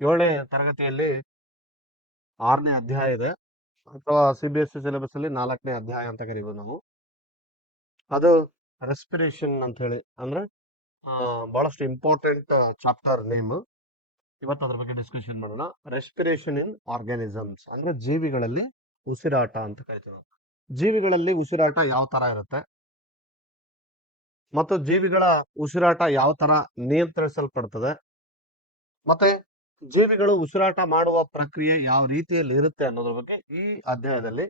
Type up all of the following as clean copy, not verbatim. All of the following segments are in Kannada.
7ನೇ ತರಗತಿಯಲ್ಲಿ 6ನೇ ಅಧ್ಯಾಯ ಇದೆ, ಅಥವಾ CBSE ಸಿಲೆಬಸ್ ಅಲ್ಲಿ 4ನೇ ಅಧ್ಯಾಯ ಅಂತ ಕರಿಬೋದು ನಾವು. ಅದು ರೆಸ್ಪಿರೇಷನ್ ಅಂತ ಹೇಳಿ, ಅಂದ್ರೆ ಬಹಳಷ್ಟು ಇಂಪಾರ್ಟೆಂಟ್ ಚಾಪ್ಟರ್ ನೇಮ್. ಇವತ್ತು ಅದ್ರ ಬಗ್ಗೆ ಡಿಸ್ಕಷನ್ ಮಾಡೋಣ. ರೆಸ್ಪಿರೇಷನ್ ಇನ್ ಆರ್ಗ್ಯಾನಿಸಮ್ಸ್ ಅಂದ್ರೆ ಜೀವಿಗಳಲ್ಲಿ ಉಸಿರಾಟ ಅಂತ ಕರಿತೀವಿ. ಜೀವಿಗಳಲ್ಲಿ ಉಸಿರಾಟ ಯಾವ ತರ ಇರುತ್ತೆ ಮತ್ತು ಜೀವಿಗಳ ಉಸಿರಾಟ ಯಾವ ತರ ನಿಯಂತ್ರಿಸಲ್ಪಡ್ತದೆ, ಮತ್ತೆ ಜೀವಿಗಳು ಉಸಿರಾಟ ಮಾಡುವ ಪ್ರಕ್ರಿಯೆ ಯಾವ ರೀತಿಯಲ್ಲಿ ಇರುತ್ತೆ ಅನ್ನೋದ್ರ ಬಗ್ಗೆ ಈ ಅಧ್ಯಾಯದಲ್ಲಿ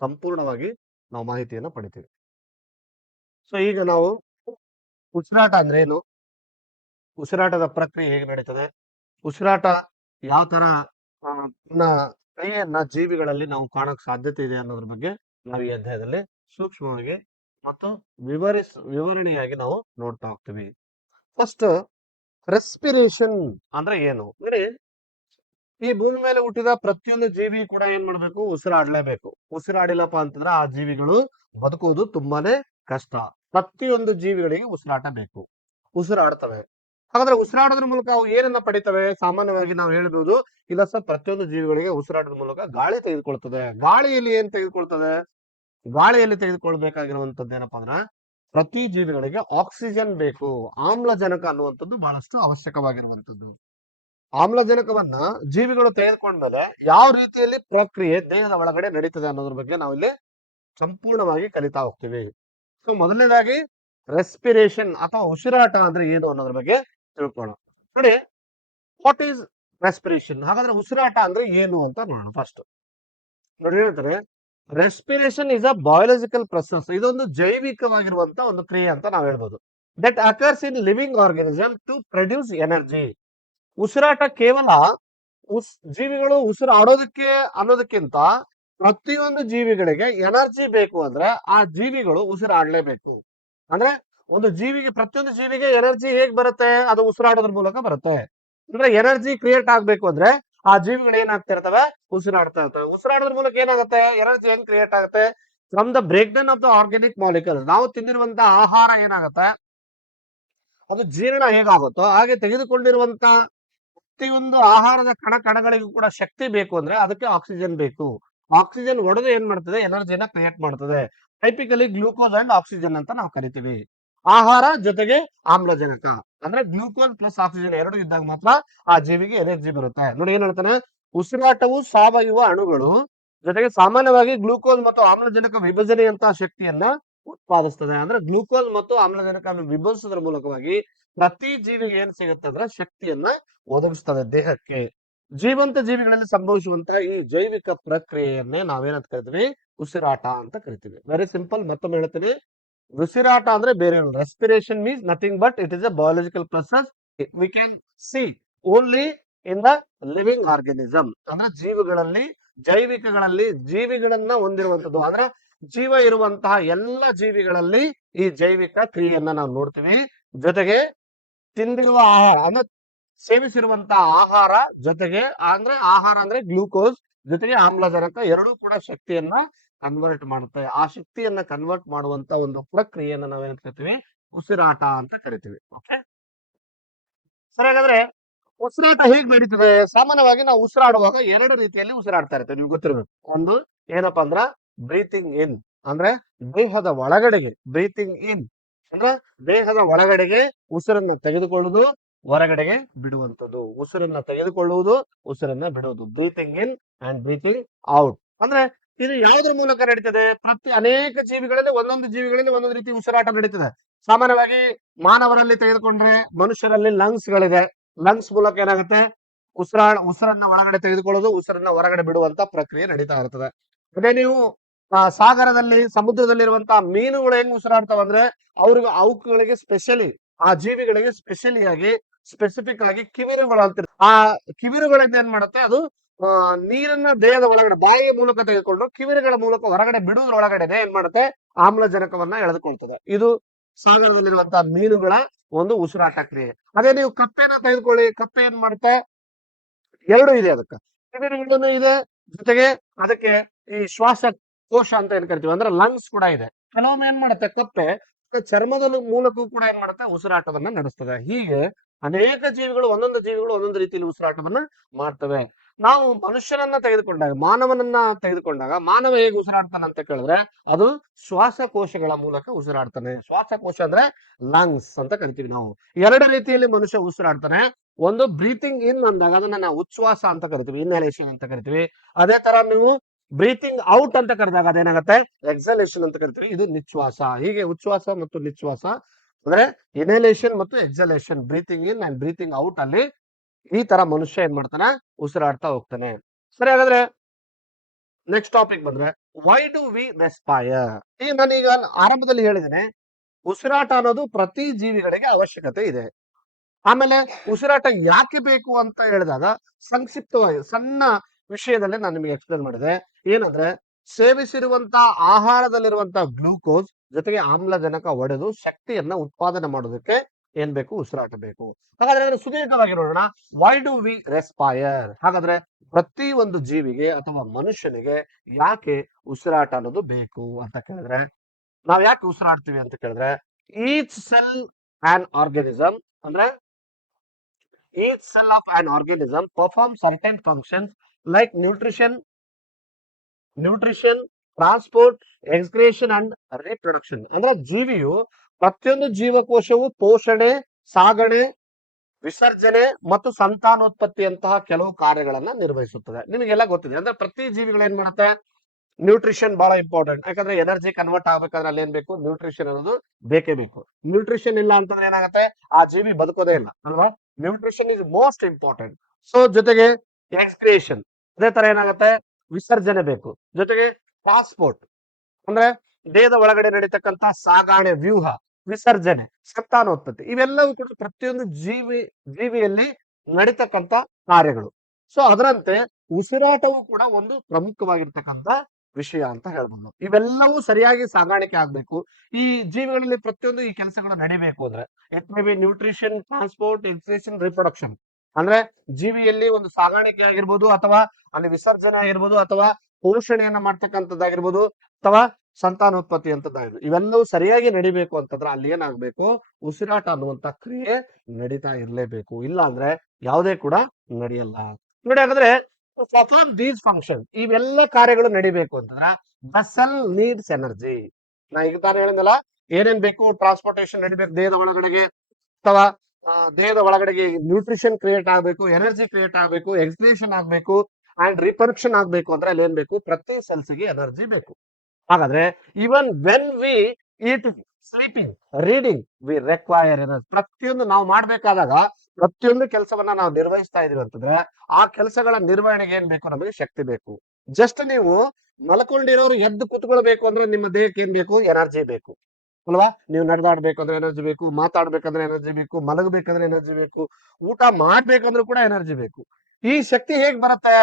ಸಂಪೂರ್ಣವಾಗಿ ನಾವು ಮಾಹಿತಿಯನ್ನು ಪಡಿತೀವಿ. ಸೊ ಈಗ ನಾವು ಉಸಿರಾಟ ಅಂದ್ರೆ ಏನು, ಉಸಿರಾಟದ ಪ್ರಕ್ರಿಯೆ ಹೇಗೆ ನಡೀತದೆ, ಉಸಿರಾಟ ಯಾವ ತರ ಕ್ರಿಯೆಯನ್ನ ಜೀವಿಗಳಲ್ಲಿ ನಾವು ಕಾಣಕ್ ಸಾಧ್ಯತೆ ಇದೆ ಅನ್ನೋದ್ರ ಬಗ್ಗೆ ನಾವು ಈ ಅಧ್ಯಾಯದಲ್ಲಿ ಸೂಕ್ಷ್ಮವಾಗಿ ಮತ್ತು ವಿವರಣೆಯಾಗಿ ನಾವು ನೋಡ್ತಾ ಹೋಗ್ತೀವಿ. ಫಸ್ಟ್, ರೆಸ್ಪಿರೇಷನ್ ಅಂದ್ರೆ ಏನು ಅಂದ್ರೆ, ಈ ಭೂಮಿ ಮೇಲೆ ಹುಟ್ಟಿದ ಪ್ರತಿಯೊಂದು ಜೀವಿ ಕೂಡ ಏನ್ ಮಾಡ್ಬೇಕು, ಉಸಿರಾಡ್ಲೇಬೇಕು. ಉಸಿರಾಡಿಲ್ಲಪ್ಪ ಅಂತಂದ್ರೆ ಆ ಜೀವಿಗಳು ಬದುಕುವುದು ತುಂಬಾನೇ ಕಷ್ಟ. ಪ್ರತಿಯೊಂದು ಜೀವಿಗಳಿಗೆ ಉಸಿರಾಟ ಬೇಕು, ಉಸಿರಾಡ್ತವೆ. ಹಾಗಾದ್ರೆ ಉಸಿರಾಡೋದ್ರ ಮೂಲಕ ಅವು ಏನನ್ನ ಪಡಿತವೆ? ಸಾಮಾನ್ಯವಾಗಿ ನಾವು ಹೇಳ್ಬೋದು, ಇಲ್ಲ ಸರ್, ಪ್ರತಿಯೊಂದು ಜೀವಿಗಳಿಗೆ ಉಸಿರಾಟದ ಮೂಲಕ ಗಾಳಿ ತೆಗೆದುಕೊಳ್ತದೆ. ಗಾಳಿಯಲ್ಲಿ ಏನ್ ತೆಗೆದುಕೊಳ್ತದೆ? ಗಾಳಿಯಲ್ಲಿ ತೆಗೆದುಕೊಳ್ಬೇಕಾಗಿರುವಂತದ್ದು ಏನಪ್ಪಾ ಅಂದ್ರೆ, ಪ್ರತಿ ಜೀವಿಗಳಿಗೆ ಆಕ್ಸಿಜನ್ ಬೇಕು. ಆಮ್ಲಜನಕ ಅನ್ನುವಂಥದ್ದು ಬಹಳಷ್ಟು ಅವಶ್ಯಕವಾಗಿರುವಂತದ್ದು. ಆಮ್ಲಜನಕವನ್ನ ಜೀವಿಗಳು ತೆಗೆದುಕೊಂಡ್ಮೇಲೆ ಯಾವ ರೀತಿಯಲ್ಲಿ ಪ್ರಕ್ರಿಯೆ ದೇಹದ ಒಳಗಡೆ ನಡೀತದೆ ಅನ್ನೋದ್ರ ಬಗ್ಗೆ ನಾವಿಲ್ಲಿ ಸಂಪೂರ್ಣವಾಗಿ ಕಲಿತಾ ಹೋಗ್ತೀವಿ. ಸೊ ಮೊದಲನೇದಾಗಿ ರೆಸ್ಪಿರೇಷನ್ ಅಥವಾ ಉಸಿರಾಟ ಅಂದ್ರೆ ಏನು ಅನ್ನೋದ್ರ ಬಗ್ಗೆ ತಿಳ್ಕೊಳ್ಳೋಣ. ನೋಡಿ, ವಾಟ್ ಈಸ್ ರೆಸ್ಪಿರೇಷನ್? ಹಾಗಾದ್ರೆ ಉಸಿರಾಟ ಅಂದ್ರೆ ಏನು ಅಂತ ನೋಡೋಣ. ಫಸ್ಟ್ ನೋಡಿ, ಹೇಳ್ತಾರೆ respiration is a biological process. ಇದೊಂದು ಜೈವಿಕವಾಗಿರುವಂತ ಒಂದು ಕ್ರಿಯೆ ಅಂತ ನಾವು ಹೇಳ್ಬೋದು. That occurs in living organism to produce energy. ಉಸಿರಾಟ ಕೇವಲ ಜೀವಿಗಳು ಉಸಿರಾಡೋದಕ್ಕೆ ಅನ್ನೋದಕ್ಕಿಂತ ಪ್ರತಿಯೊಂದು ಜೀವಿಗಳಿಗೆ ಎನರ್ಜಿ ಬೇಕು ಅಂದ್ರೆ ಆ ಜೀವಿಗಳು ಉಸಿರಾಡ್ಲೇಬೇಕು. ಅಂದ್ರೆ ಒಂದು ಜೀವಿಗೆ, ಪ್ರತಿಯೊಂದು ಜೀವಿಗೆ ಎನರ್ಜಿ ಹೇಗ್ ಬರುತ್ತೆ? ಅದು ಉಸಿರಾಡೋದ್ರ ಮೂಲಕ ಬರುತ್ತೆ. ಅಂದ್ರೆ ಎನರ್ಜಿ ಕ್ರಿಯೇಟ್ ಆಗ್ಬೇಕು ಅಂದ್ರೆ ಆ ಜೀವಿಗಳು ಏನಾಗ್ತಾ ಇರ್ತವೆ? ಉಸಿರಾಡ್ತಾ ಇರ್ತವೆ. ಉಸಿರಾಡೋದ್ರ ಮೂಲಕ ಏನಾಗುತ್ತೆ? ಎನರ್ಜಿ ಹೆಂಗ್ ಕ್ರಿಯೇಟ್ ಆಗುತ್ತೆ? From the break down of the organic molecule. ನಾವು ತಿಂದಿರುವಂತ ಆಹಾರ ಏನಾಗುತ್ತೆ, ಅದು ಜೀರ್ಣ ಹೇಗಾಗುತ್ತೋ ಹಾಗೆ ತೆಗೆದುಕೊಂಡಿರುವಂತ ಪ್ರತಿಯೊಂದು ಆಹಾರದ ಕಣಗಳಿಗೂ ಕೂಡ ಶಕ್ತಿ ಬೇಕು ಅಂದ್ರೆ ಅದಕ್ಕೆ ಆಕ್ಸಿಜನ್ ಬೇಕು. ಆಕ್ಸಿಜನ್ ಒಡೆದು ಏನ್ ಮಾಡ್ತದೆ? ಎನರ್ಜಿನ ಕ್ರಿಯೇಟ್ ಮಾಡ್ತದೆ. ಟೈಪಿಕಲಿ ಗ್ಲೂಕೋಸ್ ಅಂಡ್ ಆಕ್ಸಿಜನ್ ಅಂತ ನಾವು ಕರಿತೀವಿ. ಆಹಾರ ಜೊತೆಗೆ ಆಮ್ಲಜನಕ ಅಂದ್ರೆ ಗ್ಲೂಕೋಸ್ ಪ್ಲಸ್ ಆಕ್ಸಿಜನ್ ಎರಡು ಇದ್ದಾಗ ಮಾತ್ರ ಆ ಜೀವಿಗೆ ಎನರ್ಜಿ ಬರುತ್ತೆ. ನೋಡಿ, ಏನ್ ಹೇಳ್ತಾನೆ, ಉಸಿರಾಟವು ಸಾವಯವ ಅಣುಗಳು ಜೊತೆಗೆ ಸಾಮಾನ್ಯವಾಗಿ ಗ್ಲೂಕೋಸ್ ಮತ್ತು ಆಮ್ಲಜನಕ ವಿಭಜನೆಯಂತಹ ಶಕ್ತಿಯನ್ನ ಉತ್ಪಾದಿಸ್ತದೆ. ಅಂದ್ರೆ ಗ್ಲೂಕೋಸ್ ಮತ್ತು ಆಮ್ಲಜನಕ ವಿಭಜಿಸೋದ್ರ ಮೂಲಕವಾಗಿ ಪ್ರತಿ ಜೀವಿಗೆ ಏನ್ ಸಿಗುತ್ತೆ ಅಂದ್ರೆ ಶಕ್ತಿಯನ್ನ ಒದಗಿಸ್ತದೆ ದೇಹಕ್ಕೆ. ಜೀವಂತ ಜೀವಿಗಳಲ್ಲಿ ಸಂಭವಿಸುವಂತಹ ಈ ಜೈವಿಕ ಪ್ರಕ್ರಿಯೆಯನ್ನೇ ನಾವೇನಂತ ಕರಿತೀವಿ? ಉಸಿರಾಟ ಅಂತ ಕರಿತೀವಿ. Very simple. ಮತ್ತೊಮ್ಮೆ ಹೇಳ್ತೀನಿ, ಉಸಿರಾಟ ಅಂದ್ರೆ ಬೇರೆ. Respiration means nothing but it is a biological process we can see only in the living organism. ಅಂದ್ರೆ ಜೀವಿಗಳಲ್ಲಿ, ಜೈವಿಕಗಳಲ್ಲಿ ಜೀವಿಗಳನ್ನ ಹೊಂದಿರುವಂತದ್ದು. ಅಂದ್ರೆ ಜೀವ ಇರುವಂತಹ ಎಲ್ಲ ಜೀವಿಗಳಲ್ಲಿ ಈ ಜೈವಿಕ ಕ್ರಿಯೆಯನ್ನ ನಾವು ನೋಡ್ತೀವಿ. ಜೊತೆಗೆ ತಿಂದಿರುವ ಆಹಾರ ಅಂದ್ರೆ ಸೇವಿಸಿರುವಂತಹ ಆಹಾರ ಜೊತೆಗೆ, ಅಂದ್ರೆ ಆಹಾರ ಅಂದ್ರೆ ಗ್ಲೂಕೋಸ್ ಜೊತೆಗೆ ಆಮ್ಲಜನಕ ಎರಡೂ ಕೂಡ ಶಕ್ತಿಯನ್ನ ಕನ್ವರ್ಟ್ ಮಾಡುತ್ತೆ. ಆ ಶಕ್ತಿಯನ್ನ ಕನ್ವರ್ಟ್ ಮಾಡುವಂತ ಒಂದು ಪ್ರಕ್ರಿಯೆಯನ್ನ ನಾವೇನ್ ಕರಿತೀವಿ? ಉಸಿರಾಟ ಅಂತ ಕರಿತೀವಿ. ಓಕೆ ಸರಿ. ಹಾಗಾದ್ರೆ ಉಸಿರಾಟ ಹೇಗ್ ನಡೀತದೆ? ಸಾಮಾನ್ಯವಾಗಿ ನಾವು ಉಸಿರಾಡುವಾಗ ಎರಡು ರೀತಿಯಲ್ಲಿ ಉಸಿರಾಡ್ತಾ ಇರ್ತೇವೆ, ನಿಮ್ಗೆ ಗೊತ್ತಿರ್ಬೇಕು. ಒಂದು ಏನಪ್ಪಾ ಅಂದ್ರ ಬ್ರೀತಿಂಗ್ ಇನ್, ಅಂದ್ರೆ ದೇಹದ ಒಳಗಡೆಗೆ ಬ್ರೀತಿಂಗ್ ಇನ್ ಅಂದ್ರೆ ದೇಹದ ಒಳಗಡೆಗೆ ಉಸಿರನ್ನ ತೆಗೆದುಕೊಳ್ಳುವುದು, ಹೊರಗಡೆಗೆ ಬಿಡುವಂಥದ್ದು. ಉಸಿರನ್ನ ತೆಗೆದುಕೊಳ್ಳುವುದು, ಉಸಿರನ್ನ ಬಿಡುವುದು. Breathing in and breathing out. ಅಂದ್ರೆ ಇದು ಯಾವುದ್ರ ಮೂಲಕ ನಡೀತದೆ? ಅನೇಕ ಜೀವಿಗಳಲ್ಲಿ, ಒಂದೊಂದು ಜೀವಿಗಳಲ್ಲಿ ಒಂದೊಂದು ರೀತಿ ಉಸಿರಾಟ ನಡೀತದೆ. ಸಾಮಾನ್ಯವಾಗಿ ಮಾನವರಲ್ಲಿ ತೆಗೆದುಕೊಂಡ್ರೆ ಮನುಷ್ಯರಲ್ಲಿ ಲಂಗ್ಸ್ ಗಳಿದೆ. ಲಂಗ್ಸ್ ಮೂಲಕ ಏನಾಗುತ್ತೆ? ಉಸಿರನ್ನ ಒಳಗಡೆ ತೆಗೆದುಕೊಳ್ಳೋದು, ಉಸಿರನ್ನ ಹೊರಗಡೆ ಬಿಡುವಂತ ಪ್ರಕ್ರಿಯೆ ನಡೀತಾ ಇರ್ತದೆ. ಅದೇ ನೀವು ಸಾಗರದಲ್ಲಿ, ಸಮುದ್ರದಲ್ಲಿರುವಂತಹ ಮೀನುಗಳು ಹೆಂಗ್ ಉಸಿರಾಡ್ತಾವ ಅಂದ್ರೆ, ಅವುಗಳಿಗೆ ಸ್ಪೆಷಲಿ, ಆ ಜೀವಿಗಳಿಗೆ ಸ್ಪೆಸಿಫಿಕ್ ಆಗಿ ಕಿವಿರುಗಳು ಅಂತಿರ. ಆ ಕಿವಿರುಗಳಿಂದ ಏನ್ ಮಾಡುತ್ತೆ? ಅದು ನೀರನ್ನ ದೇಹದ ಒಳಗಡೆ ಬಾಯಿಯ ಮೂಲಕ ತೆಗೆದುಕೊಂಡು ಕಿವಿರುಗಳ ಮೂಲಕ ಹೊರಗಡೆ ಬಿಡುವುದರೊಳಗಡೆ ಏನ್ ಮಾಡುತ್ತೆ? ಆಮ್ಲಜನಕವನ್ನ ಎಳೆದುಕೊಳ್ತದೆ. ಇದು ಸಾಗರದಲ್ಲಿರುವಂತಹ ಮೀನುಗಳ ಒಂದು ಉಸಿರಾಟ ಕ್ರಿಯೆ. ಅದೇ ನೀವು ಕಪ್ಪೆನ ತೆಗೆದುಕೊಳ್ಳಿ, ಕಪ್ಪೆ ಏನ್ ಮಾಡುತ್ತೆ? ಎರಡು ಇದೆ, ಅದಕ್ಕೆ ಕಿವಿರುಗಳನ್ನು ಇದೆ, ಜೊತೆಗೆ ಅದಕ್ಕೆ ಈ ಶ್ವಾಸಕೋಶ ಅಂತ ಏನ್ ಕರಿತೀವಿ ಅಂದ್ರೆ ಲಂಗ್ಸ್ ಕೂಡ ಇದೆ. ಕೆಲವೊಮ್ಮೆ ಏನ್ ಮಾಡುತ್ತೆ ಕಪ್ಪೆ ಚರ್ಮದ ಮೂಲಕವೂ ಕೂಡ ಏನ್ ಮಾಡುತ್ತೆ? ಉಸಿರಾಟವನ್ನ ನಡೆಸ್ತದೆ. ಹೀಗೆ ಅನೇಕ ಜೀವಿಗಳು ಒಂದೊಂದು ರೀತಿಯಲ್ಲಿ ಉಸಿರಾಟವನ್ನ ಮಾಡ್ತವೆ. ನಾವು ಮನುಷ್ಯನನ್ನ ತೆಗೆದುಕೊಂಡಾಗ, ಮಾನವ ಹೇಗೆ ಉಸಿರಾಡ್ತಾನೆ ಅಂತ ಕೇಳಿದ್ರೆ ಅದು ಶ್ವಾಸಕೋಶಗಳ ಮೂಲಕ ಉಸಿರಾಡ್ತಾನೆ. ಶ್ವಾಸಕೋಶ ಅಂದ್ರೆ ಲಂಗ್ಸ್ ಅಂತ ಕರಿತೀವಿ ನಾವು. ಎರಡು ರೀತಿಯಲ್ಲಿ ಮನುಷ್ಯ ಉಸಿರಾಡ್ತಾನೆ. ಒಂದು ಬ್ರೀತಿಂಗ್ ಇನ್ ಅಂದಾಗ ಅದನ್ನ ನಾವು ಉಚ್ಛ್ವಾಸ ಅಂತ ಕರಿತೀವಿ, ಇನ್ಹಲೇಷನ್ ಅಂತ ಕರಿತೀವಿ. ಅದೇ ತರ ನೀವು ಬ್ರೀತಿಂಗ್ ಔಟ್ ಅಂತ ಕರೆದಾಗ ಅದೇನಾಗುತ್ತೆ, ಎಕ್ಸಲೇಷನ್ ಅಂತ ಕರಿತೀವಿ, ಇದು ನಿಶ್ವಾಸ. ಹೀಗೆ ಉಚ್ಛ್ವಾಸ ಮತ್ತು ನಿಶ್ವಾಸ ಅಂದ್ರೆ ಇನ್ಹಲೇಷನ್ ಮತ್ತು ಎಕ್ಸಲೇಷನ್, breathing in and breathing out ಅಲ್ಲಿ ಈ ತರ ಮನುಷ್ಯ ಏನ್ ಮಾಡ್ತಾನೆ, ಉಸಿರಾಡ್ತಾ ಹೋಗ್ತಾನೆ. ಸರಿ, ಹಾಗಾದ್ರೆ ನೆಕ್ಸ್ಟ್ ಟಾಪಿಕ್ ಬಂದ್ರೆ ವೈ ಡು ವಿ ರೆಸ್ಪೈರ್. ಈಗ ನಾನೀಗ ಆರಂಭದಲ್ಲಿ ಹೇಳಿದ್ದೇನೆ, ಉಸಿರಾಟ ಅನ್ನೋದು ಪ್ರತಿ ಜೀವಿಗಳಿಗೆ ಅವಶ್ಯಕತೆ ಇದೆ. ಆಮೇಲೆ ಉಸಿರಾಟ ಯಾಕೆ ಬೇಕು ಅಂತ ಹೇಳಿದಾಗ ಸಂಕ್ಷಿಪ್ತವಾಗಿ ಸಣ್ಣ ವಿಷಯದಲ್ಲಿ ನಾನು ನಿಮಗೆ ಎಕ್ಸ್ಪ್ಲೇನ್ ಮಾಡಿದೆ. ಏನಂದ್ರೆ ಸೇವಿಸಿರುವಂತ ಆಹಾರದಲ್ಲಿರುವಂತ ಗ್ಲೂಕೋಸ್ ಜೊತೆಗೆ ಆಮ್ಲಜನಕ ಒಡೆದು ಶಕ್ತಿಯನ್ನ ಉತ್ಪಾದನೆ ಮಾಡೋದಕ್ಕೆ ಏನ್ ಬೇಕು, ಉಸಿರಾಟ ಬೇಕು. ಹಾಗಾದ್ರೆ ಅದನ್ನು ಸುದೀರ್ಘವಾಗಿ ನೋಡೋಣ. Why do we respire. ಹಾಗಾದ್ರೆ ಪ್ರತಿ ಒಂದು ಜೀವಿಗೆ ಅಥವಾ ಮನುಷ್ಯನಿಗೆ ಯಾಕೆ ಉಸಿರಾಟ ಅನ್ನೋದು ಬೇಕು ಅಂತ ಕೇಳಿದ್ರೆ, ನಾವ್ ಯಾಕೆ ಉಸಿರಾಡ್ತೀವಿ ಅಂತ ಕೇಳಿದ್ರೆ, ಈಚ್ ಸೆಲ್ ಆನ್ ಆರ್ಗನಿಸಮ್ ಅಂದ್ರೆ each cell of an organism performs certain functions like nutrition, transport, excretion and reproduction. ಅಂದ್ರೆ ಜೀವಿಯು ಪ್ರತಿಯೊಂದು ಜೀವಕೋಶವು ಪೋಷಣೆ, ಸಾಗಣೆ, ವಿಸರ್ಜನೆ ಮತ್ತು ಸಂತಾನೋತ್ಪತ್ತಿಯಂತಹ ಕೆಲವು ಕಾರ್ಯಗಳನ್ನ ನಿರ್ವಹಿಸುತ್ತದೆ. ನಿಮಗೆಲ್ಲ ಗೊತ್ತಿದೆ. ಅಂದ್ರೆ ಪ್ರತಿ ಜೀವಿಗಳು ಏನ್ ಮಾಡುತ್ತೆ, ನ್ಯೂಟ್ರಿಷನ್ ಬಹಳ ಇಂಪಾರ್ಟೆಂಟ್. ಯಾಕಂದ್ರೆ ಎನರ್ಜಿ ಕನ್ವರ್ಟ್ ಆಗ್ಬೇಕಾದ್ರೆ ಅಲ್ಲಿ ಏನ್ ಬೇಕು, ನ್ಯೂಟ್ರಿಷನ್ ಅನ್ನೋದು ಬೇಕೇ ಬೇಕು. ನ್ಯೂಟ್ರಿಷನ್ ಇಲ್ಲ ಅಂತಂದ್ರೆ ಏನಾಗುತ್ತೆ, ಆ ಜೀವಿ ಬದುಕೋದೇ ಇಲ್ಲ ಅಲ್ವಾ. Nutrition is most important. So ಜೊತೆಗೆ ಎಕ್ಸ್ಕ್ರಿಯೇಷನ್, ಅದೇ ತರ ಏನಾಗುತ್ತೆ, ವಿಸರ್ಜನೆ ಬೇಕು. ಜೊತೆಗೆ ಟ್ರಾನ್ಸ್ಪೋರ್ಟ್ ಅಂದ್ರೆ ದೇಹದ ಒಳಗಡೆ ನಡೀತಕ್ಕಂತ ಸಾಗಾಣೆ ವ್ಯೂಹ, ವಿಸರ್ಜನೆ, ಸಂತಾನೋತ್ಪತ್ತಿ, ಇವೆಲ್ಲವೂ ಕೂಡ ಪ್ರತಿಯೊಂದು ಜೀವಿಯಲ್ಲಿ ನಡೀತಕ್ಕಂತ ಕಾರ್ಯಗಳು. ಸೊ ಅದರಂತೆ ಉಸಿರಾಟವು ಕೂಡ ಒಂದು ಪ್ರಮುಖವಾಗಿರ್ತಕ್ಕಂಥ ವಿಷಯ ಅಂತ ಹೇಳ್ಬೋದು. ಇವೆಲ್ಲವೂ ಸರಿಯಾಗಿ ಸಾಗಾಣಿಕೆ ಆಗ್ಬೇಕು. ಈ ಜೀವಿಗಳಲ್ಲಿ ಪ್ರತಿಯೊಂದು ಈ ಕೆಲಸಗಳು ನಡಿಬೇಕು ಅಂದ್ರೆ it may be nutrition, transport, excretion, reproduction. ಅಂದ್ರೆ ಜೀವಿಯಲ್ಲಿ ಒಂದು ಸಾಗಾಣಿಕೆ ಆಗಿರ್ಬೋದು, ಅಥವಾ ಅಲ್ಲಿ ವಿಸರ್ಜನೆ ಆಗಿರ್ಬೋದು, ಅಥವಾ ಪೋಷಣೆಯನ್ನ ಮಾಡ್ತಕ್ಕಂಥದ್ದಾಗಿರ್ಬೋದು, ಅಥವಾ ಸಂತಾನೋತ್ಪತ್ತಿ ಅಂತದ್ದಾಗಿರ್ಬೋದು, ಇವೆಲ್ಲವೂ ಸರಿಯಾಗಿ ನಡಿಬೇಕು ಅಂತಂದ್ರೆ ಅಲ್ಲಿ ಏನಾಗ್ಬೇಕು, ಉಸಿರಾಟ ಅನ್ನುವಂತ ಕ್ರಿಯೆ ನಡೀತಾ ಇರ್ಲೇಬೇಕು. ಇಲ್ಲ ಅಂದ್ರೆ ಯಾವುದೇ ಕೂಡ ನಡೆಯಲ್ಲ. ನೋಡಿ, ಹಾಗಾದ್ರೆ ಪರ್ಫಾರ್ಮ್ ದೀಸ್ ಫಂಕ್ಷನ್, ಇವೆಲ್ಲ ಕಾರ್ಯಗಳು ನಡಿಬೇಕು ಅಂತಂದ್ರೆ ದ ಸೆಲ್ ನೀಡ್ಸ್ ಎನರ್ಜಿ. ನಾ ಈಗ ತಾನೇ ಹೇಳಿದ್ನಲ್ಲ, ಏನೇನ್ ಬೇಕು, ಟ್ರಾನ್ಸ್ಪೋರ್ಟೇಷನ್ ನಡಿಬೇಕು ದೇಹದ ಒಳಗಡೆಗೆ, ಅಥವಾ ದೇಹದ ಒಳಗಡೆಗೆ ನ್ಯೂಟ್ರಿಷನ್ ಕ್ರಿಯೇಟ್ ಆಗ್ಬೇಕು, ಎನರ್ಜಿ ಕ್ರಿಯೇಟ್ ಆಗ್ಬೇಕು, ಎಕ್ಸ್ಕ್ರಿಯೇಷನ್ ಆಗ್ಬೇಕು ಅಂಡ್ ರಿಪ್ರೊಡಕ್ಷನ್ ಆಗ್ಬೇಕು ಅಂದ್ರೆ ಅಲ್ಲಿ ಏನ್ ಬೇಕು, ಪ್ರತಿ ಸೆಲ್ಸ್ ಗೆ ಎನರ್ಜಿ ಬೇಕು. ಹಾಗಾದ್ರೆ even when we eat, sleeping, reading, we require energy. ಪ್ರತಿಯೊಂದು ನಾವು ಮಾಡ್ಬೇಕಾದಾಗ, ಪ್ರತಿಯೊಂದು ಕೆಲಸವನ್ನ ನಾವು ನಿರ್ವಹಿಸ್ತಾ ಇದೀವಿ ಅಂತಂದ್ರೆ ಆ ಕೆಲಸಗಳ ನಿರ್ವಹಣೆಗೆ ಏನ್ ಬೇಕು, ನಮಗೆ ಶಕ್ತಿ ಬೇಕು. ಜಸ್ಟ್ ನೀವು ಮಲ್ಕೊಂಡಿರೋರು ಎದ್ದು ಕುತ್ಕೊಳ್ಬೇಕು ಅಂದ್ರೆ ನಿಮ್ಮ ದೇಹಕ್ಕೆ ಏನ್ ಬೇಕು, ಎನರ್ಜಿ ಬೇಕು ಅಲ್ವಾ. ನೀವು ನಡೆದಾಡ್ಬೇಕಂದ್ರೆ ಎನರ್ಜಿ ಬೇಕು, ಮಾತಾಡ್ಬೇಕಂದ್ರೆ ಎನರ್ಜಿ ಬೇಕು, ಮಲಗಬೇಕಂದ್ರೆ ಎನರ್ಜಿ ಬೇಕು, ಊಟ ಮಾಡ್ಬೇಕಂದ್ರೂ ಕೂಡ ಎನರ್ಜಿ ಬೇಕು. ಈ ಶಕ್ತಿ ಹೇಗ್ ಬರುತ್ತೆ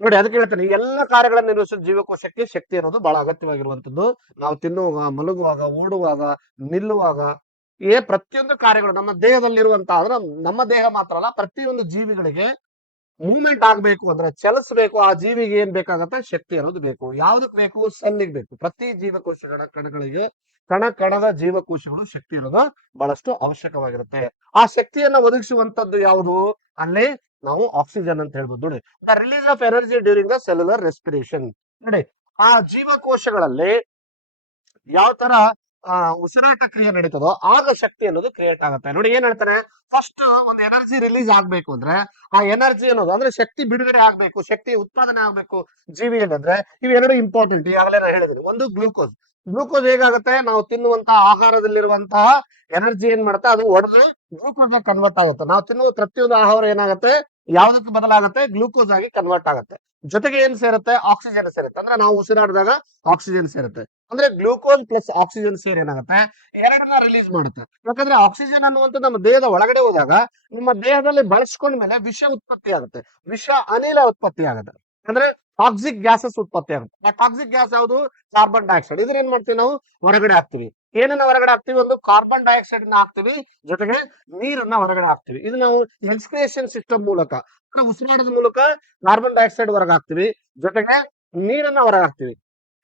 ನೋಡಿ, ಅದಕ್ಕೆ ಹೇಳ್ತಾನೆ, ಈ ಎಲ್ಲ ಕಾರ್ಯಗಳನ್ನು ನಿರ್ವಹಿಸೋ ಜೀವಕೋಶಕ್ಕೆ ಶಕ್ತಿ ಅನ್ನೋದು ಬಹಳ ಅಗತ್ಯವಾಗಿರುವಂತದ್ದು. ನಾವು ತಿನ್ನುವಾಗ, ಮಲಗುವಾಗ, ಓಡುವಾಗ, ನಿಲ್ಲುವಾಗ, ಪ್ರತಿಯೊಂದು ಕಾರ್ಯಗಳು ನಮ್ಮ ದೇಹದಲ್ಲಿರುವಂತಹ, ಅಂದ್ರೆ ನಮ್ಮ ದೇಹ ಮಾತ್ರ ಅಲ್ಲ, ಪ್ರತಿಯೊಂದು ಜೀವಿಗಳಿಗೆ ಮೂವ್ಮೆಂಟ್ ಆಗ್ಬೇಕು ಅಂದ್ರೆ, ಚಲಿಸಬೇಕು, ಆ ಜೀವಿಗೆ ಏನ್ ಬೇಕಾಗತ್ತೆ, ಶಕ್ತಿ ಅನ್ನೋದು ಬೇಕು. ಯಾವ್ದಕ್ ಬೇಕು, ಸೆಲ್ಲಿಗೆ ಬೇಕು. ಪ್ರತಿ ಜೀವಕೋಶಗಳ ಕಣಗಳಿಗೆ, ಕಣದ ಜೀವಕೋಶಗಳು ಶಕ್ತಿ ಅನ್ನೋದು ಬಹಳಷ್ಟು ಅವಶ್ಯಕವಾಗಿರುತ್ತೆ. ಆ ಶಕ್ತಿಯನ್ನ ಒದಗಿಸುವಂತದ್ದು ಯಾವುದು, ಅಲ್ಲಿ ನಾವು ಆಕ್ಸಿಜನ್ ಅಂತ ಹೇಳ್ಬೋದು. ನೋಡಿ, the release of energy during the cellular respiration. ನೋಡಿ, ಆ ಜೀವಕೋಶಗಳಲ್ಲಿ ಯಾವ ತರ ಉಸಿರಾಟ ಕ್ರಿಯೆ ನಡೀತದೋ ಆಗ ಶಕ್ತಿ ಅನ್ನೋದು ಕ್ರಿಯೇಟ್ ಆಗುತ್ತೆ. ನೋಡಿ, ಏನ್ ಹೇಳ್ತಾರೆ, ಫಸ್ಟ್ ಒಂದು ಎನರ್ಜಿ ರಿಲೀಸ್ ಆಗ್ಬೇಕು ಅಂದ್ರೆ ಆ ಎನರ್ಜಿ ಅನ್ನೋದು ಅಂದ್ರೆ ಶಕ್ತಿ ಬಿಡುಗಡೆ ಆಗ್ಬೇಕು, ಶಕ್ತಿ ಉತ್ಪಾದನೆ ಆಗ್ಬೇಕು ಜೀವಿಯಲ್ಲಿ ಅಂದ್ರೆ ಇವೆರಡು ಇಂಪಾರ್ಟೆಂಟ್. ಈಗಾಗಲೇ ನಾನು ಹೇಳಿದ್ದೀನಿ. ಒಂದು ಗ್ಲೂಕೋಸ್. ಗ್ಲೂಕೋಸ್ ಹೇಗಾಗುತ್ತೆ, ನಾವು ತಿನ್ನುವಂತಹ ಆಹಾರದಲ್ಲಿರುವಂತಹ ಎನರ್ಜಿ ಏನ್ ಮಾಡುತ್ತೆ, ಅದು ಒಡೆದು ಗ್ಲೂಕೋಸ್ ಆಗಿ ಕನ್ವರ್ಟ್ ಆಗುತ್ತೆ. ನಾವು ತಿನ್ನುವ ಪ್ರತಿಯೊಂದು ಆಹಾರ ಏನಾಗುತ್ತೆ, ಯಾವ್ದಕ್ಕೆ ಬದಲಾಗುತ್ತೆ, ಗ್ಲೂಕೋಸ್ ಆಗಿ ಕನ್ವರ್ಟ್ ಆಗುತ್ತೆ. ಜೊತೆಗೆ ಏನ್ ಸೇರುತ್ತೆ, ಆಕ್ಸಿಜನ್ ಸೇರುತ್ತೆ. ಅಂದ್ರೆ ನಾವು ಉಸಿರಾಡಿದಾಗ ಆಕ್ಸಿಜನ್ ಸೇರುತ್ತೆ. ಅಂದ್ರೆ ಗ್ಲೂಕೋಸ್ ಪ್ಲಸ್ ಆಕ್ಸಿಜನ್ ಸೇರಿ ಏನಾಗುತ್ತೆ, ಎರಡನ್ನ ರಿಲೀಸ್ ಮಾಡುತ್ತೆ. ಯಾಕಂದ್ರೆ ಆಕ್ಸಿಜನ್ ಅನ್ನುವಂಥದ್ದು ನಮ್ಮ ದೇಹದ ಒಳಗಡೆ ಹೋದಾಗ ನಿಮ್ಮ ದೇಹದಲ್ಲಿ ಬಳಸ್ಕೊಂಡ್ಮೇಲೆ ವಿಷ ಉತ್ಪತ್ತಿ ಆಗುತ್ತೆ, ವಿಷ ಅನಿಲ ಉತ್ಪತ್ತಿ ಆಗುತ್ತೆ. ಅಂದ್ರೆ ಟಾಕ್ಸಿಕ್ ಗ್ಯಾಸಸ್ ಉತ್ಪತ್ತಿ ಆಗುತ್ತೆ. ಟಾಕ್ಸಿಕ್ ಗ್ಯಾಸ್ ಯಾವುದು, ಕಾರ್ಬನ್ ಡೈಆಕ್ಸೈಡ್. ಇದನ್ನ ಏನ್ ಮಾಡ್ತೀವಿ, ನಾವು ಹೊರಗಡೆ ಹಾಕ್ತಿವಿ. ಏನನ್ನ ಹೊರಗಡೆ ಹಾಕ್ತಿವಿ, ಒಂದು ಕಾರ್ಬನ್ ಡೈಆಕ್ಸೈಡ್ ನ ಹಾಕ್ತಿವಿ, ಜೊತೆಗೆ ನೀರನ್ನ ಹೊರಗಡೆ ಹಾಕ್ತಿವಿ. ಇದು ನಾವು ಎಕ್ಸ್ಕ್ರಿಯೇಷನ್ ಸಿಸ್ಟಮ್ ಮೂಲಕ, ಉಸಿರಾಟದ ಮೂಲಕ ಕಾರ್ಬನ್ ಡೈಆಕ್ಸೈಡ್ ಹೊರಗೆ ಹಾಕ್ತಿವಿ, ಜೊತೆಗೆ ನೀರನ್ನ ಹೊರಗೆ ಹಾಕ್ತಿವಿ.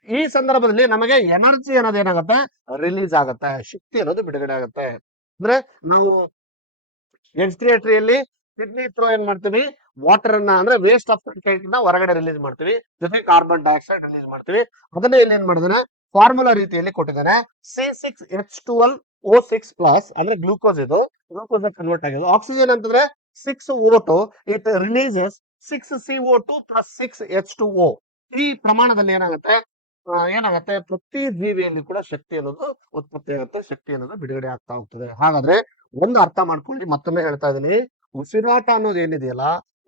ಈ ಸಂದರ್ಭದಲ್ಲಿ ನಮಗೆ ಎನರ್ಜಿ ಅನ್ನೋದು ಏನಾಗುತ್ತೆ, ರಿಲೀಸ್ ಆಗುತ್ತೆ, ಶಕ್ತಿ ಅನ್ನೋದು ಬಿಡುಗಡೆ ಆಗುತ್ತೆ. ಅಂದ್ರೆ ನಾವು ಎಕ್ಸ್ಕ್ರಿಯೇಟರಿಯಲ್ಲಿ ಕಿಡ್ನಿ ಥ್ರೂ ಏನ್ ಮಾಡ್ತೀವಿ, ವಾಟರ್ ಅನ್ನ ಅಂದ್ರೆ ವೇಸ್ಟ್ ಆಫ್ ಹೊರಗಡೆ ರಿಲೀಸ್ ಮಾಡ್ತೀವಿ, ಜೊತೆಗೆ ಕಾರ್ಬನ್ ಡೈಆಕ್ಸೈಡ್ ರಿಲೀಸ್ ಮಾಡ್ತೀವಿ. ಅದನ್ನ ಇಲ್ಲಿ ಏನ್ ಮಾಡಿದಾನೆ, ಫಾರ್ಮುಲಾ ರೀತಿಯಲ್ಲಿ ಕೊಟ್ಟಿದ್ದಾನೆ. C6H12O6+ ಅಂದ್ರೆ ಗ್ಲೂಕೋಸ್, ಇದು ಗ್ಲೂಕೋಸ್ ಕನ್ವರ್ಟ್ ಆಗಿದೆ. ಆಕ್ಸಿಜನ್ ಅಂತಂದ್ರೆ 6O2, it releases 6CO2 + 6H2O. ಈ ಪ್ರಮಾಣದಲ್ಲಿ ಏನಾಗುತ್ತೆ ಪ್ರತಿ ಜೀವಿಯಲ್ಲಿ ಕೂಡ ಶಕ್ತಿ ಅನ್ನೋದು ಉತ್ಪತ್ತಿ ಆಗುತ್ತೆ, ಶಕ್ತಿ ಅನ್ನೋದು ಬಿಡುಗಡೆ ಆಗ್ತಾ ಹೋಗ್ತದೆ. ಹಾಗಾದ್ರೆ ಒಂದು ಅರ್ಥ ಮಾಡ್ಕೊಳ್ಳಿ, ಮತ್ತೊಮ್ಮೆ ಹೇಳ್ತಾ ಇದೀನಿ, ಉಸಿರಾಟ ಅನ್ನೋದು ಏನಿದೆಯಲ್ಲ,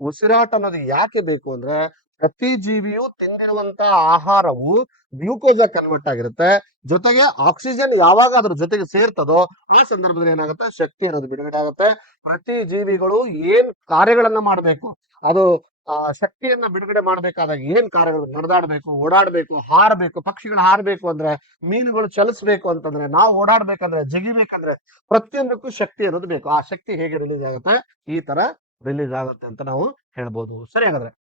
ಉಸಿರಾಟ ಅನ್ನೋದು ಯಾಕೆ ಬೇಕು ಅಂದ್ರೆ ಪ್ರತಿ ಜೀವಿಯು ತಿಂದಿರುವಂತ ಆಹಾರವು ಗ್ಲೂಕೋಸ್ ಕನ್ವರ್ಟ್ ಆಗಿರುತ್ತೆ, ಜೊತೆಗೆ ಆಕ್ಸಿಜನ್ ಯಾವಾಗ ಅದ್ರ ಜೊತೆಗೆ ಸೇರ್ತದೋ ಆ ಸಂದರ್ಭದಲ್ಲಿ ಏನಾಗುತ್ತೆ, ಶಕ್ತಿ ಅನ್ನೋದು ಬಿಡುಗಡೆ ಆಗುತ್ತೆ. ಪ್ರತಿ ಜೀವಿಗಳು ಏನ್ ಕಾರ್ಯಗಳನ್ನ ಮಾಡಬೇಕು, ಅದು ಶಕ್ತಿಯನ್ನ ಬಿಡುಗಡೆ ಮಾಡಬೇಕಾದಾಗ ಏನ್ ಕಾರ್ಯಗಳು, ನಡೆದಾಡ್ಬೇಕು, ಓಡಾಡ್ಬೇಕು, ಹಾರಬೇಕು, ಪಕ್ಷಿಗಳು ಹಾರಬೇಕು ಅಂದ್ರೆ, ಮೀನುಗಳು ಚಲಿಸ್ಬೇಕು ಅಂತಂದ್ರೆ, ನಾವು ಓಡಾಡ್ಬೇಕಂದ್ರೆ, ಜಿಗಿಬೇಕಂದ್ರೆ, ಪ್ರತಿಯೊಂದಕ್ಕೂ ಶಕ್ತಿ ಅನ್ನೋದು ಬೇಕು. ಆ ಶಕ್ತಿ ಹೇಗೆ ರಿಲೀಸ್ ಆಗುತ್ತೆ, ಈ ತರ ರಿಲೀಸ್ ಆಗುತ್ತೆ ಅಂತ ನಾವು ಹೇಳ್ಬೋದು. ಸರಿ, ಹಾಗಾದ್ರೆ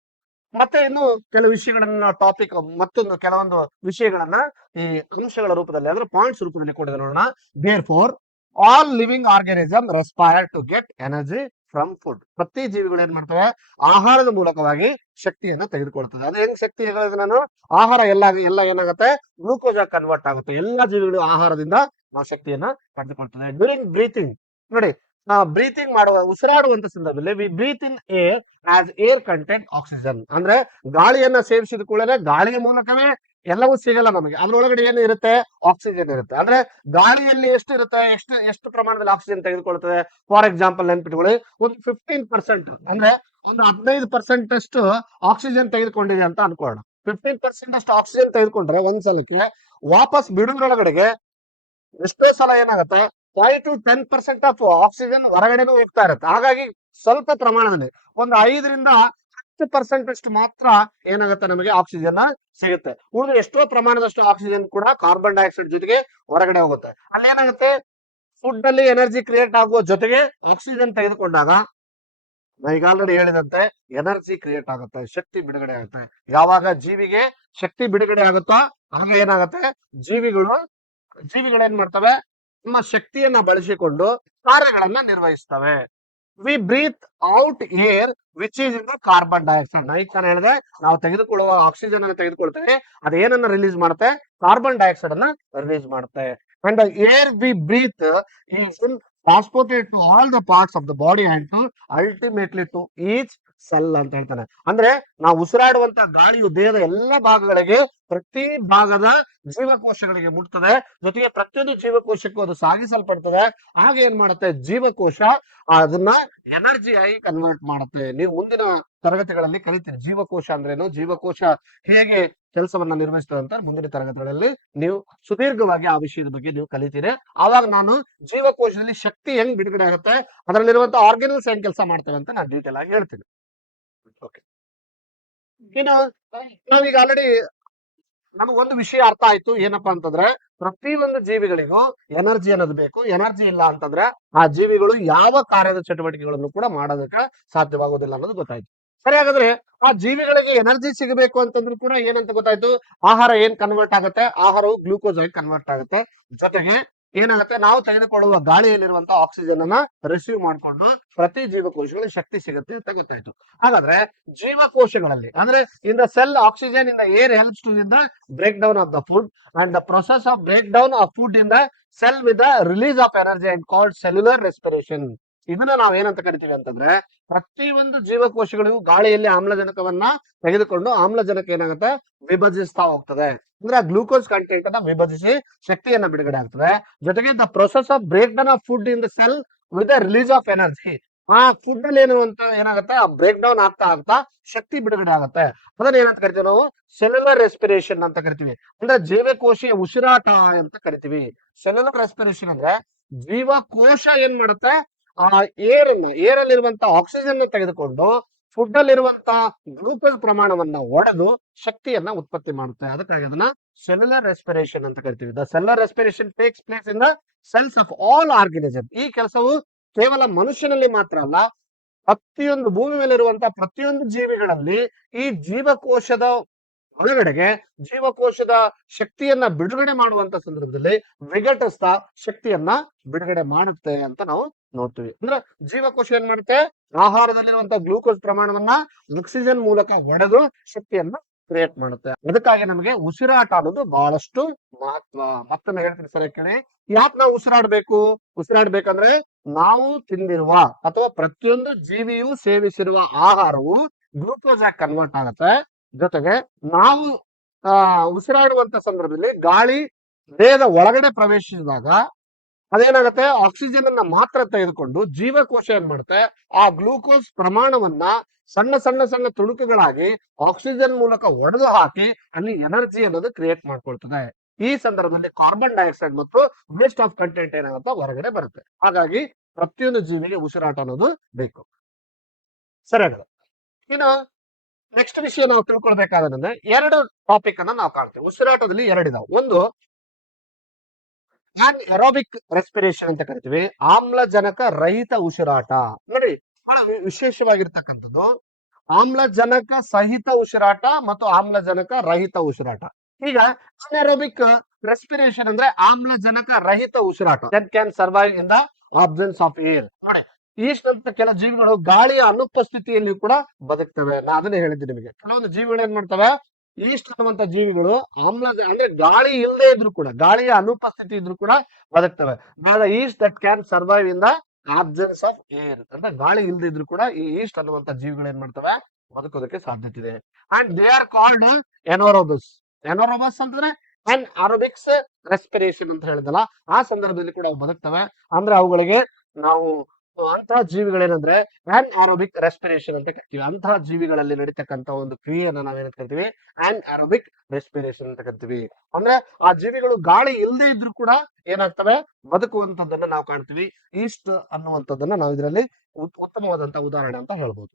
ಮತ್ತೆ ಇನ್ನು ಕೆಲವು ವಿಷಯಗಳನ್ನ ಟಾಪಿಕ್, ಮತ್ತೊಂದು ಕೆಲವೊಂದು ವಿಷಯಗಳನ್ನ ಈ ಅಂಶಗಳ ರೂಪದಲ್ಲಿ ಅಂದ್ರೆ ಪಾಯಿಂಟ್ಸ್ ರೂಪದಲ್ಲಿ ಕೊಟ್ಟಿದೆ ನೋಡೋಣ. Therefore all living organism respire to get energy from food. ಪ್ರತಿ ಜೀವಿಗಳು ಏನ್ ಮಾಡ್ತವೆ, ಆಹಾರದ ಮೂಲಕವಾಗಿ ಶಕ್ತಿಯನ್ನ ತೆಗೆದುಕೊಳ್ತದೆ. ಅದು ಹೆಂಗ್ ಶಕ್ತಿ ಹೇಳಿದ್ರೆ ನಾನು, ಆಹಾರ ಎಲ್ಲ ಏನಾಗುತ್ತೆ, ಗ್ಲೂಕೋಸ್ ಆಗಿ ಕನ್ವರ್ಟ್ ಆಗುತ್ತೆ. ಎಲ್ಲಾ ಜೀವಿಗಳು ಆಹಾರದಿಂದ ನಾವು ಶಕ್ತಿಯನ್ನ ಪಡೆದುಕೊಳ್ತದೆ. ಡ್ಯೂರಿಂಗ್ ಬ್ರೀತಿಂಗ್ ನೋಡಿ, ಬ್ರೀತಿಂಗ್ ಮಾಡುವ, ಉಸಿರಾಡುವಂತ ಸಂದರ್ಭದಲ್ಲಿ we breathe in air as air content oxygen. ಅಂದ್ರೆ ಗಾಳಿಯನ್ನ ಸೇವಿಸಿದ ಕೂಡಲೇ ಗಾಳಿಯ ಮೂಲಕವೇ ಎಲ್ಲವೂ ಸಿಗಲ್ಲ ನಮಗೆ, ಅದ್ರೊಳಗಡೆ ಏನು ಇರುತ್ತೆ, ಆಕ್ಸಿಜನ್ ಇರುತ್ತೆ. ಅಂದ್ರೆ ಗಾಳಿಯಲ್ಲಿ ಎಷ್ಟು ಇರುತ್ತೆ, ಎಷ್ಟು ಪ್ರಮಾಣದಲ್ಲಿ ಆಕ್ಸಿಜನ್ ತೆಗೆದುಕೊಳ್ತದೆ. ಫಾರ್ ಎಕ್ಸಾಂಪಲ್ ನೆನ್ಪಿಟ್ಕೊಳ್ಳಿ, ಒಂದು 15% ಅಂದ್ರೆ ಒಂದು 15% ಅಷ್ಟು ಆಕ್ಸಿಜನ್ ತೆಗೆದುಕೊಂಡಿದೆ ಅಂತ ಅನ್ಕೊಳ್ಳೋಣ. 15% ಅಷ್ಟು ಆಕ್ಸಿಜನ್ ತೆಗೆದುಕೊಂಡ್ರೆ ಒಂದ್ಸಲಕ್ಕೆ ವಾಪಸ್ ಬಿಡುವುದ್ರೊಳಗಡೆಗೆ ಎಷ್ಟೋ ಸಲ ಏನಾಗುತ್ತೆ, 5 to 10% ಆಫ್ ಆಕ್ಸಿಜನ್ ಹೊರಗಡೆನೂ ಹೋಗ್ತಾ ಇರುತ್ತೆ. ಹಾಗಾಗಿ ಸ್ವಲ್ಪ ಪ್ರಮಾಣದಲ್ಲಿ ಒಂದು 5ರಿಂದ 10% ಅಷ್ಟು ಮಾತ್ರ ಏನಾಗುತ್ತೆ, ನಮಗೆ ಆಕ್ಸಿಜನ್ ಸಿಗುತ್ತೆ. ಉಳಿದ ಎಷ್ಟೋ ಪ್ರಮಾಣದಷ್ಟು ಆಕ್ಸಿಜನ್ ಕೂಡ ಕಾರ್ಬನ್ ಡೈಆಕ್ಸೈಡ್ ಜೊತೆಗೆ ಹೊರಗಡೆ ಹೋಗುತ್ತೆ. ಅಲ್ಲಿ ಏನಾಗುತ್ತೆ, ಫುಡ್ ಅಲ್ಲಿ ಎನರ್ಜಿ ಕ್ರಿಯೇಟ್ ಆಗುವ ಜೊತೆಗೆ ಆಕ್ಸಿಜನ್ ತೆಗೆದುಕೊಂಡಾಗ ಈಗ ಆಲ್ರೆಡಿ ಹೇಳಿದಂತೆ ಎನರ್ಜಿ ಕ್ರಿಯೇಟ್ ಆಗುತ್ತೆ, ಶಕ್ತಿ ಬಿಡುಗಡೆ ಆಗುತ್ತೆ. ಯಾವಾಗ ಜೀವಿಗೆ ಶಕ್ತಿ ಬಿಡುಗಡೆ ಆಗುತ್ತೋ ಆಗ ಏನಾಗುತ್ತೆ, ಜೀವಿಗಳೇನ್ ಮಾಡ್ತವೆ, ನಮ್ಮ ಶಕ್ತಿಯನ್ನ ಬಳಸಿಕೊಂಡು ಕಾರ್ಯಗಳನ್ನ ನಿರ್ವಹಿಸ್ತವೆ. We breathe out air which is in the carbon dioxide. ಈಗ ನಾನು ಹೇಳಿದೆ, ನಾವು ತೆಗೆದುಕೊಳ್ಳುವ ಆಕ್ಸಿಜನ್ ಅನ್ನು ತೆಗೆದುಕೊಳ್ತೇವೆ, ಅದು ಏನನ್ನ ರಿಲೀಸ್ ಮಾಡುತ್ತೆ, ಕಾರ್ಬನ್ ಡೈಆಕ್ಸೈಡ್ ಅನ್ನ ರಿಲೀಸ್ ಮಾಡುತ್ತೆ. And the air we breathe is transported to all the parts of the body and to ultimately to each cell ಅಂತ ಹೇಳ್ತಾನೆ. ಅಂದ್ರೆ ನಾವು ಉಸಿರಾಡುವಂತ ಗಾಳಿಯು ದೇಹದ ಎಲ್ಲ ಭಾಗಗಳಿಗೆ, ಪ್ರತಿ ಭಾಗದ ಜೀವಕೋಶಗಳಿಗೆ ಮುಟ್ತದೆ, ಜೊತೆಗೆ ಪ್ರತಿಯೊಂದು ಜೀವಕೋಶಕ್ಕೂ ಅದು ಸಾಗಿಸಲ್ಪಡ್ತದೆ. ಹಾಗೆ ಏನ್ ಮಾಡುತ್ತೆ, ಜೀವಕೋಶ ಅದನ್ನ ಎನರ್ಜಿ ಆಗಿ ಕನ್ವರ್ಟ್ ಮಾಡುತ್ತೆ. ನೀವು ಮುಂದಿನ ತರಗತಿಗಳಲ್ಲಿ ಕಲಿತೀರಿ ಜೀವಕೋಶ ಅಂದ್ರೇನು, ಜೀವಕೋಶ ಹೇಗೆ ಕೆಲಸವನ್ನ ನಿರ್ವಹಿಸ್ತದೆ ಅಂತ ಮುಂದಿನ ತರಗತಿಗಳಲ್ಲಿ ನೀವು ಸುದೀರ್ಘವಾಗಿ ಆ ವಿಷಯದ ಬಗ್ಗೆ ನೀವು ಕಲಿತೀರಿ. ಆವಾಗ ನಾನು ಜೀವಕೋಶದಲ್ಲಿ ಶಕ್ತಿ ಹೆಂಗ್ ಬಿಡುಗಡೆ ಆಗುತ್ತೆ, ಅದರಲ್ಲಿರುವಂತಹ ಆರ್ಗನಲ್ಸ್ ಹೆಂಗ್ ಕೆಲಸ ಮಾಡ್ತೇವೆ ಅಂತ ನಾನು ಡೀಟೇಲ್ ಆಗಿ ಹೇಳ್ತೀನಿ. ಓಕೆ, ಇನ್ನು ನಾವೀಗ ಆಲ್ರೆಡಿ ನಮಗೊಂದು ವಿಷಯ ಅರ್ಥ ಆಯ್ತು, ಏನಪ್ಪಾ ಅಂತಂದ್ರೆ ಪ್ರತಿ ಒಂದು ಜೀವಿಗಳಿಗೂ ಎನರ್ಜಿ ಅನ್ನೋದು ಬೇಕು. ಎನರ್ಜಿ ಇಲ್ಲ ಅಂತಂದ್ರೆ ಆ ಜೀವಿಗಳು ಯಾವ ಕಾರ್ಯದ ಚಟುವಟಿಕೆಗಳನ್ನು ಕೂಡ ಮಾಡೋದಕ್ಕೆ ಸಾಧ್ಯವಾಗುವುದಿಲ್ಲ ಅನ್ನೋದು ಗೊತ್ತಾಯ್ತು. ಸರಿ, ಹಾಗಾದ್ರೆ ಆ ಜೀವಿಗಳಿಗೆ ಎನರ್ಜಿ ಸಿಗಬೇಕು ಅಂತಂದ್ರೂ ಕೂಡ ಏನಂತ ಗೊತ್ತಾಯ್ತು, ಆಹಾರ ಏನ್ ಕನ್ವರ್ಟ್ ಆಗುತ್ತೆ, ಆಹಾರವು ಗ್ಲೂಕೋಸ್ ಆಗಿ ಕನ್ವರ್ಟ್ ಆಗುತ್ತೆ. ಜೊತೆಗೆ ಏನಾಗುತ್ತೆ, ನಾವು ತೆಗೆದುಕೊಳ್ಳುವ ಗಾಳಿಯಲ್ಲಿರುವಂತಹ ಆಕ್ಸಿಜನ್ ಅನ್ನ ರಿಸೀವ್ ಮಾಡ್ಕೊಂಡು ಪ್ರತಿ ಜೀವಕೋಶಗಳಿಗೆ ಶಕ್ತಿ ಸಿಗುತ್ತೆ ಅಂತ ಗೊತ್ತಾಯ್ತು. ಹಾಗಾದ್ರೆ ಜೀವಕೋಶಗಳಲ್ಲಿ ಅಂದ್ರೆ in the cell oxygen in the air helps to in the break down of the food and the process of break down of food in the cell with the release of energy and called cellular respiration. ಇದನ್ನ ನಾವ್ ಏನಂತ ಕರಿತೀವಿ ಅಂತಂದ್ರೆ, ಪ್ರತಿ ಒಂದು ಜೀವಕೋಶಗಳಿಗೂ ಗಾಳಿಯಲ್ಲಿ ಆಮ್ಲಜನಕವನ್ನ ತೆಗೆದುಕೊಂಡು ಆಮ್ಲಜನಕ ಏನಾಗುತ್ತೆ, ವಿಭಜಿಸ್ತಾ ಹೋಗ್ತದೆ. ಅಂದ್ರೆ ಗ್ಲೂಕೋಸ್ ಕಂಟೆಂಟ್ ಅನ್ನ ವಿಭಜಿಸಿ ಶಕ್ತಿಯನ್ನ ಬಿಡುಗಡೆ ಆಗ್ತದೆ. ಜೊತೆಗೆ the process of break down of food in the cell with the release of energy. ಆ ಫುಡ್ ಅಲ್ಲಿ ಏನಾಗುತ್ತೆ, ಆ ಬ್ರೇಕ್ ಡೌನ್ ಆಗ್ತಾ ಶಕ್ತಿ ಬಿಡುಗಡೆ ಆಗುತ್ತೆ. ಅದನ್ನ ಏನಂತ ಕರಿತೀವಿ ನಾವು, ಸೆಲ್ಯುಲರ್ ರೆಸ್ಪಿರೇಷನ್ ಅಂತ ಕರಿತೀವಿ. ಅಂದ್ರೆ ಜೀವಕೋಶೀಯ ಉಸಿರಾಟ ಅಂತ ಕರಿತೀವಿ. ಸೆಲ್ಯುಲರ್ ರೆಸ್ಪಿರೇಷನ್ ಅಂದ್ರೆ ಜೀವಕೋಶ ಏನ್ ಮಾಡುತ್ತೆ, ಆ ಏರಲ್ಲಿರುವಂತ ಆಕ್ಸಿಜನ್ ತೆಗೆದುಕೊಂಡು ಫುಡ್ ಅಲ್ಲಿರುವಂತ ಗ್ಲೂಕೋಸ್ ಪ್ರಮಾಣವನ್ನ ಒಡೆದು ಶಕ್ತಿಯನ್ನ ಉತ್ಪತ್ತಿ ಮಾಡುತ್ತೆ. ಅದಕ್ಕಾಗಿ ಅದನ್ನ ಸೆಲ್ಯುಲರ್ ರೆಸ್ಪಿರೇಷನ್ ಅಂತ ಕರಿತೀವಿ. The cellular respiration takes place in the cells of all organism. ಈ ಕೆಲಸವು ಕೇವಲ ಮನುಷ್ಯನಲ್ಲಿ ಮಾತ್ರ ಅಲ್ಲ, ಪ್ರತಿಯೊಂದು ಭೂಮಿ ಮೇಲೆ ಇರುವಂತಹ ಪ್ರತಿಯೊಂದು ಜೀವಿಗಳಲ್ಲಿ ಈ ಜೀವಕೋಶದ ಒಳಗಡೆಗೆ ಜೀವಕೋಶದ ಶಕ್ತಿಯನ್ನ ಬಿಡುಗಡೆ ಮಾಡುವಂತ ಸಂದರ್ಭದಲ್ಲಿ ವಿಘಟಿಸ್ತಾ ಶಕ್ತಿಯನ್ನ ಬಿಡುಗಡೆ ಮಾಡುತ್ತೆ ಅಂತ ನಾವು ನೋಡ್ತೀವಿ. ಅಂದ್ರೆ ಜೀವಕೋಶ ಏನ್ ಮಾಡುತ್ತೆ, ಆಹಾರದಲ್ಲಿರುವಂತಹ ಗ್ಲೂಕೋಸ್ ಪ್ರಮಾಣವನ್ನ ಆಕ್ಸಿಜನ್ ಮೂಲಕ ಒಡೆದು ಶಕ್ತಿಯನ್ನ ಕ್ರಿಯೇಟ್ ಮಾಡುತ್ತೆ. ಅದಕ್ಕಾಗಿ ನಮಗೆ ಉಸಿರಾಟ ಅನ್ನೋದು ಬಹಳಷ್ಟು ಮಹತ್ವ. ಮತ್ತೊಮ್ಮೆ ಹೇಳ್ತೀನಿ ಸರಿ ಕೇಳಿ. ಯಾಕೆ ನಾವು ಉಸಿರಾಡ್ಬೇಕು? ಉಸಿರಾಡ್ಬೇಕಂದ್ರೆ ನಾವು ತಿಂದಿರುವ ಅಥವಾ ಪ್ರತಿಯೊಂದು ಜೀವಿಯು ಸೇವಿಸಿರುವ ಆಹಾರವು ಗ್ಲೂಕೋಸ್ ಆಗಿ ಕನ್ವರ್ಟ್ ಆಗುತ್ತೆ. ಜೊತೆಗೆ ನಾವು ಉಸಿರಾಡುವಂತ ಸಂದರ್ಭದಲ್ಲಿ ಗಾಳಿ ದೇಹದ ಒಳಗಡೆ ಪ್ರವೇಶಿಸಿದಾಗ ಅದೇನಾಗುತ್ತೆ, ಆಕ್ಸಿಜನ್ ಅನ್ನ ಮಾತ್ರ ತೆಗೆದುಕೊಂಡು ಜೀವಕೋಶ ಏನ್ ಮಾಡುತ್ತೆ, ಆ ಗ್ಲೂಕೋಸ್ ಪ್ರಮಾಣವನ್ನ ಸಣ್ಣ ಸಣ್ಣ ಸಣ್ಣ ತುಣುಕುಗಳಾಗಿ ಆಕ್ಸಿಜನ್ ಮೂಲಕ ಒಡೆದು ಹಾಕಿ ಅಲ್ಲಿ ಎನರ್ಜಿ ಅನ್ನೋದು ಕ್ರಿಯೇಟ್ ಮಾಡ್ಕೊಳ್ತದೆ. ಈ ಸಂದರ್ಭದಲ್ಲಿ ಕಾರ್ಬನ್ ಡೈಆಕ್ಸೈಡ್ ಮತ್ತು ವೇಸ್ಟ್ ಆಫ್ ಕಂಟೆಂಟ್ ಏನಾಗುತ್ತೆ, ಹೊರಗಡೆ ಬರುತ್ತೆ. ಹಾಗಾಗಿ ಪ್ರತಿಯೊಂದು ಜೀವಿಗೆ ಉಸಿರಾಟ ಅನ್ನೋದು ಬೇಕು. ಸರಿಯಾಗಿದೆ. ಇನ್ನು ನೆಕ್ಸ್ಟ್ ವಿಷಯ ನಾವು ತಿಳ್ಕೊಳ್ಬೇಕಾದ್ರೆ ಎರಡು ಟಾಪಿಕ್ ಅನ್ನ ನಾವು ಕಾಣ್ತೀವಿ. ಉಸಿರಾಟದಲ್ಲಿ ಎರಡಿದಾವೆ. ಒಂದು ಅರೋಬಿಕ್ ರೆಸ್ಪಿರೇಷನ್ ಅಂತ ಕರಿತೀವಿ, ಆಮ್ಲಜನಕ ರಹಿತ ಉಸಿರಾಟ. ನೋಡಿ, ಬಹಳ ವಿಶೇಷವಾಗಿರ್ತಕ್ಕಂಥದ್ದು ಆಮ್ಲಜನಕ ಸಹಿತ ಉಸಿರಾಟ ಮತ್ತು ಆಮ್ಲಜನಕ ರಹಿತ ಉಸಿರಾಟ. ಈಗ ಅನರೋಬಿಕ್ ರೆಸ್ಪಿರೇಷನ್ ಅಂದ್ರೆ ಆಮ್ಲಜನಕ ರಹಿತ ಉಸಿರಾಟ. That can survive in the absence of air. ನೋಡಿ, ಈಸ್ಟ್ ಕೆಲ ಜೀವಿಗಳು ಗಾಳಿಯ ಅನುಪಸ್ಥಿತಿಯಲ್ಲಿ ಕೂಡ ಬದುಕ್ತವೆ. ನಾ ಅದನ್ನೇ ಹೇಳಿದ್ದೀನಿ ನಿಮಗೆ. ಕೆಲವೊಂದು ಜೀವಿಗಳು ಏನ್ ಮಾಡ್ತವೆ, ಈಸ್ಟ್ ಅನ್ನುವಂತ ಜೀವಿಗಳು ಅಂದ್ರೆ ಗಾಳಿ ಇಲ್ಲದೆ ಇದ್ರು ಕೂಡ, ಗಾಳಿಯ ಅನುಪಸ್ಥಿತಿ ಇದ್ರು ಕೂಡ ಬದುಕ್ತವೆ. Yeast that can survive in the absence of air. ಅಂದ್ರೆ ಗಾಳಿ ಇಲ್ಲದೆ ಇದ್ರು ಕೂಡ ಈ ಈಸ್ಟ್ ಅನ್ನುವಂತ ಜೀವಿಗಳು ಏನ್ ಮಾಡ್ತವೆ, ಬದುಕೋದಕ್ಕೆ ಸಾಧ್ಯತೆ ಇದೆ. And they are called anaerobes. Anaerobes ಅಂತಂದ್ರೆ ಅನರೋಬಿಕ್ಸ್ ರೆಸ್ಪಿರೇಷನ್ ಅಂತ ಹೇಳಿದಲ್ಲ, ಆ ಸಂದರ್ಭದಲ್ಲಿ ಕೂಡ ಅವು ಬದುಕ್ತವೆ. ಅಂದ್ರೆ ಅವುಗಳಿಗೆ ನಾವು ಅಂತಹ ಜೀವಿಗಳೇನಂದ್ರೆ ಅನರೋಬಿಕ್ ರೆಸ್ಪಿರೇಷನ್ ಅಂತ ಕರಿತೀವಿ. ಅಂತಹ ಜೀವಿಗಳಲ್ಲಿ ನಡೀತಕ್ಕಂತ ಒಂದು ಕ್ರಿಯೆಯನ್ನ ನಾವೇನಂತ ಕರಿತೀವಿ, ಅನರೋಬಿಕ್ ರೆಸ್ಪಿರೇಷನ್ ಅಂತ ಕರಿತೀವಿ. ಅಂದ್ರೆ ಆ ಜೀವಿಗಳು ಗಾಳಿ ಇಲ್ಲದೆ ಇದ್ರು ಕೂಡ ಏನಾಗ್ತವೆ, ಬದುಕುವಂತದ್ದನ್ನ ನಾವು ಕಾಣ್ತೀವಿ. ಈಸ್ಟ್ ಅನ್ನುವಂಥದ್ದನ್ನ ನಾವು ಇದರಲ್ಲಿ ಉತ್ತಮವಾದಂತಹ ಉದಾಹರಣೆ ಅಂತ ಹೇಳ್ಬೋದು.